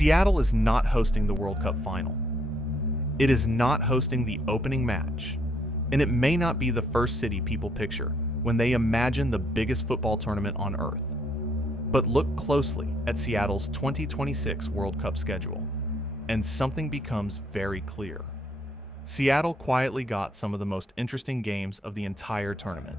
Seattle is not hosting the World Cup final. It is not hosting the opening match, and it may not be the first city people picture when they imagine the biggest football tournament on Earth. But look closely at Seattle's 2026 World Cup schedule, and something becomes very clear. Seattle quietly got some of the most interesting games of the entire tournament.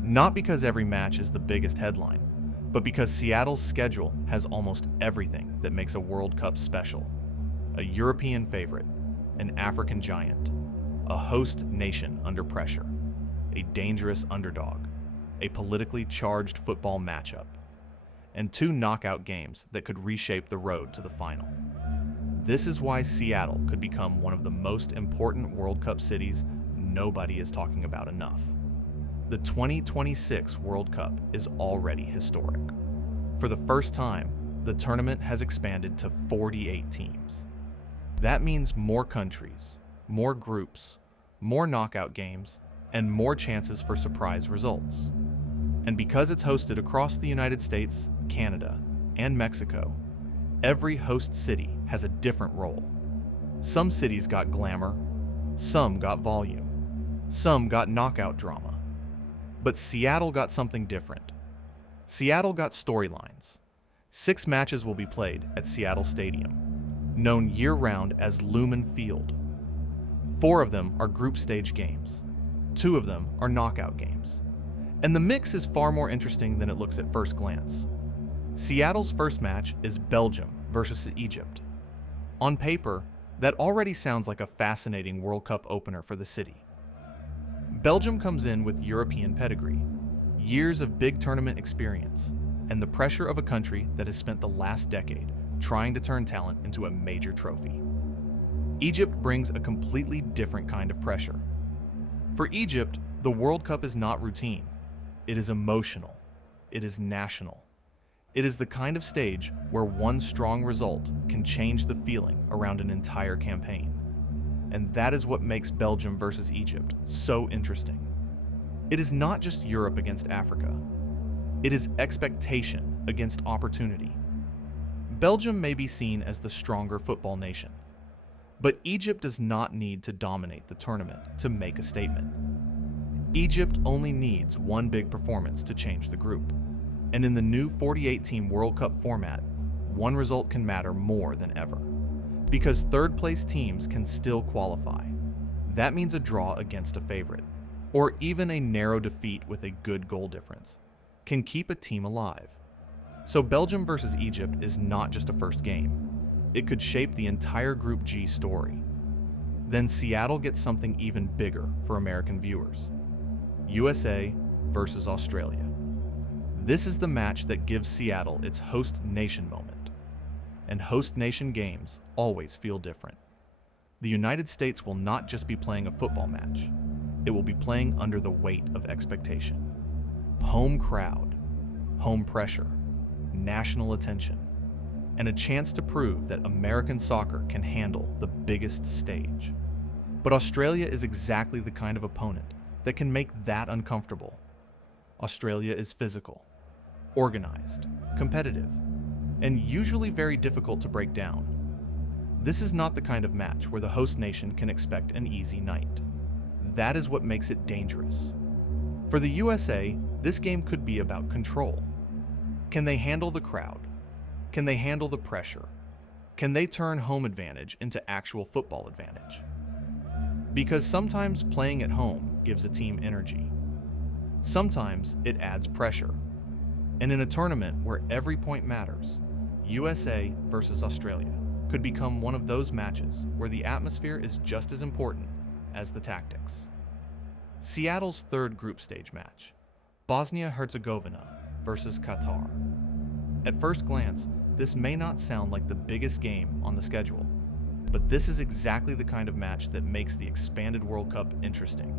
Not because every match is the biggest headline, but because Seattle's schedule has almost everything that makes a World Cup special. A European favorite, an African giant, a host nation under pressure, a dangerous underdog, a politically charged football matchup, and two knockout games that could reshape the road to the final. This is why Seattle could become one of the most important World Cup cities nobody is talking about enough. The 2026 World Cup is already historic. For the first time, the tournament has expanded to 48 teams. That means more countries, more groups, more knockout games, and more chances for surprise results. And because it's hosted across the United States, Canada, and Mexico, every host city has a different role. Some cities got glamour, some got volume, some got knockout drama. But Seattle got something different. Seattle got storylines. 6 matches will be played at Seattle Stadium, known year-round as Lumen Field. 4 of them are group stage games. 2 of them are knockout games. And the mix is far more interesting than it looks at first glance. Seattle's first match is Belgium versus Egypt. On paper, that already sounds like a fascinating World Cup opener for the city. Belgium comes in with European pedigree, years of big tournament experience, and the pressure of a country that has spent the last decade trying to turn talent into a major trophy. Egypt brings a completely different kind of pressure. For Egypt, the World Cup is not routine. It is emotional. It is national. It is the kind of stage where one strong result can change the feeling around an entire campaign. And that is what makes Belgium versus Egypt so interesting. It is not just Europe against Africa. It is expectation against opportunity. Belgium may be seen as the stronger football nation, but Egypt does not need to dominate the tournament to make a statement. Egypt only needs one big performance to change the group. And in the new 48-team World Cup format, one result can matter more than ever. Because third-place teams can still qualify. That means a draw against a favorite, or even a narrow defeat with a good goal difference, can keep a team alive. So Belgium versus Egypt is not just a first game. It could shape the entire Group G story. Then Seattle gets something even bigger for American viewers. USA versus Australia. This is the match that gives Seattle its host nation moment. And host nation games always feel different. The United States will not just be playing a football match. It will be playing under the weight of expectation. Home crowd, home pressure, national attention, and a chance to prove that American soccer can handle the biggest stage. But Australia is exactly the kind of opponent that can make that uncomfortable. Australia is physical, organized, competitive, and usually very difficult to break down. This is not the kind of match where the host nation can expect an easy night. That is what makes it dangerous. For the USA, this game could be about control. Can they handle the crowd? Can they handle the pressure? Can they turn home advantage into actual football advantage? Because sometimes playing at home gives a team energy. Sometimes it adds pressure. And in a tournament where every point matters, USA versus Australia could become one of those matches where the atmosphere is just as important as the tactics. Seattle's third group stage match, Bosnia-Herzegovina versus Qatar. At first glance, this may not sound like the biggest game on the schedule, but this is exactly the kind of match that makes the expanded World Cup interesting.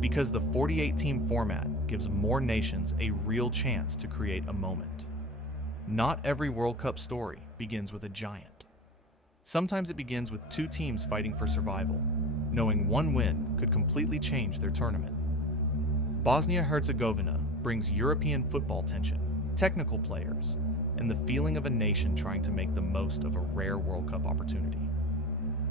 Because the 48-team format gives more nations a real chance to create a moment. Not every World Cup story begins with a giant. Sometimes it begins with 2 teams fighting for survival, knowing one win could completely change their tournament. Bosnia-Herzegovina brings European football tension, technical players, and the feeling of a nation trying to make the most of a rare World Cup opportunity.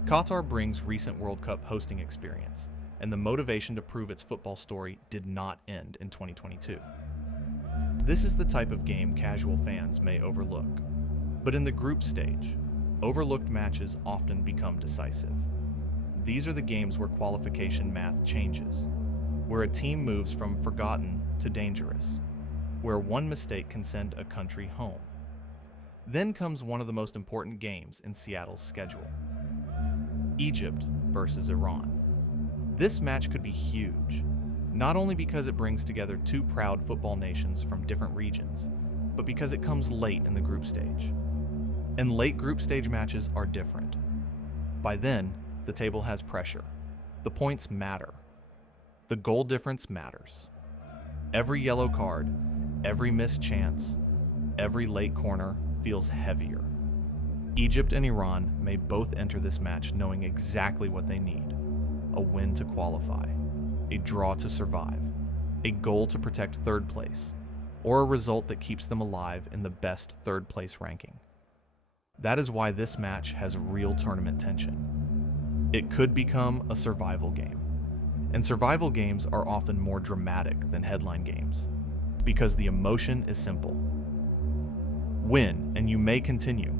Qatar brings recent World Cup hosting experience, and the motivation to prove its football story did not end in 2022. This is the type of game casual fans may overlook, but in the group stage, overlooked matches often become decisive. These are the games where qualification math changes, where a team moves from forgotten to dangerous, where one mistake can send a country home. Then comes one of the most important games in Seattle's schedule: Egypt versus Iran. This match could be huge, not only because it brings together two proud football nations from different regions, but because it comes late in the group stage. And late group stage matches are different. By then, the table has pressure. The points matter. The goal difference matters. Every yellow card, every missed chance, every late corner feels heavier. Egypt and Iran may both enter this match knowing exactly what they need: a win to qualify, a draw to survive, a goal to protect third place, or a result that keeps them alive in the best third place ranking. That is why this match has real tournament tension. It could become a survival game, and survival games are often more dramatic than headline games, because the emotion is simple. Win and you may continue.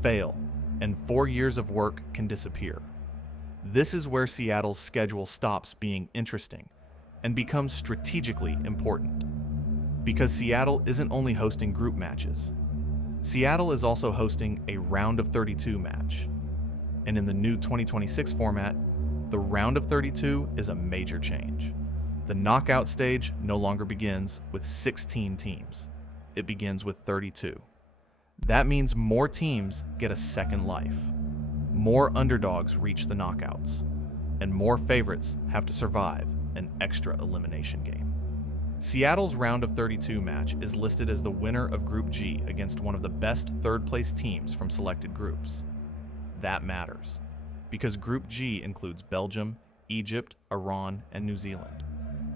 Fail, and 4 years of work can disappear. This is where Seattle's schedule stops being interesting and becomes strategically important. Because Seattle isn't only hosting group matches. Seattle is also hosting a round of 32 match. And in the new 2026 format, the round of 32 is a major change. The knockout stage no longer begins with 16 teams. It begins with 32. That means more teams get a second life. More underdogs reach the knockouts, and more favorites have to survive an extra elimination game. Seattle's round of 32 match is listed as the winner of Group G against one of the best third-place teams from selected groups. That matters, because Group G includes Belgium, Egypt, Iran, and New Zealand.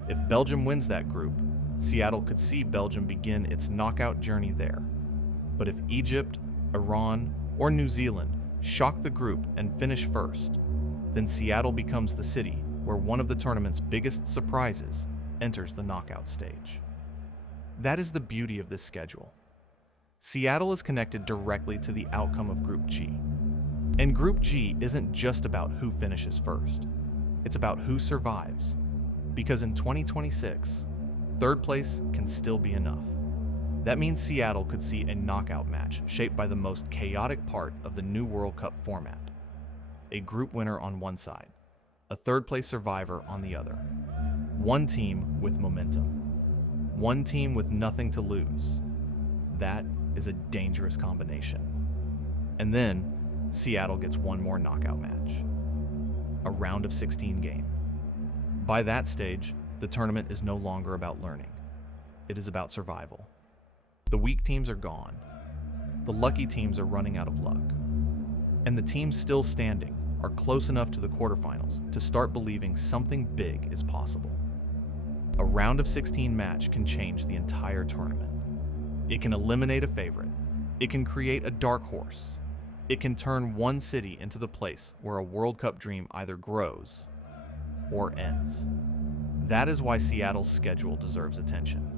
If Belgium wins that group, Seattle could see Belgium begin its knockout journey there. But if Egypt, Iran, or New Zealand shock the group and finish first, then Seattle becomes the city where one of the tournament's biggest surprises enters the knockout stage. That is the beauty of this schedule. Seattle is connected directly to the outcome of Group G. And Group G isn't just about who finishes first. It's about who survives. Because in 2026, third place can still be enough. That means Seattle could see a knockout match shaped by the most chaotic part of the new World Cup format. A group winner on one side, a third-place survivor on the other. One team with momentum. One team with nothing to lose. That is a dangerous combination. And then, Seattle gets one more knockout match. A round of 16 game. By that stage, the tournament is no longer about learning. It is about survival. The weak teams are gone. The lucky teams are running out of luck. And the teams still standing are close enough to the quarterfinals to start believing something big is possible. A round of 16 match can change the entire tournament. It can eliminate a favorite. It can create a dark horse. It can turn one city into the place where a World Cup dream either grows or ends. That is why Seattle's schedule deserves attention.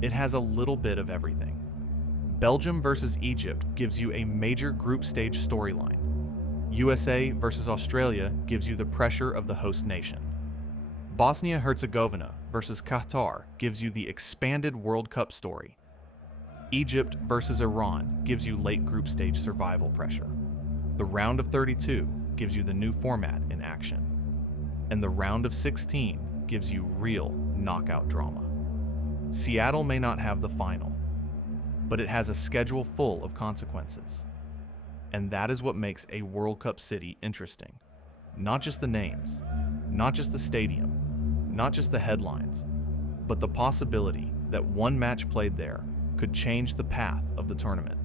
It has a little bit of everything. Belgium versus Egypt gives you a major group stage storyline. USA versus Australia gives you the pressure of the host nation. Bosnia-Herzegovina versus Qatar gives you the expanded World Cup story. Egypt versus Iran gives you late group stage survival pressure. The round of 32 gives you the new format in action. And the round of 16 gives you real knockout drama. Seattle may not have the final, but it has a schedule full of consequences. And that is what makes a World Cup city interesting. Not just the names, not just the stadium, not just the headlines, but the possibility that one match played there could change the path of the tournament.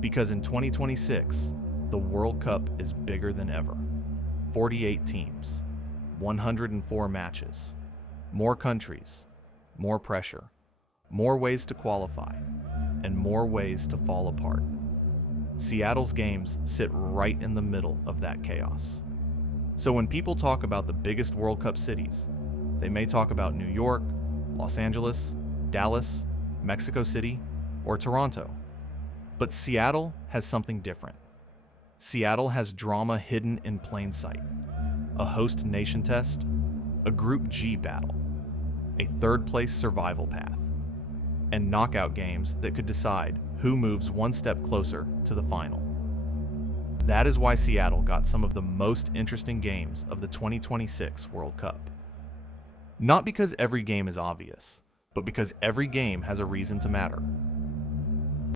Because in 2026, the World Cup is bigger than ever. 48 teams, 104 matches, more countries, more pressure, more ways to qualify. and more ways to fall apart. Seattle's games sit right in the middle of that chaos. So when people talk about the biggest World Cup cities, they may talk about New York, Los Angeles, Dallas, Mexico City, or Toronto. But Seattle has something different. Seattle has drama hidden in plain sight. A host nation test, a Group G battle, a third-place survival path, and knockout games that could decide who moves one step closer to the final. That is why Seattle got some of the most interesting games of the 2026 World Cup. Not because every game is obvious, but because every game has a reason to matter.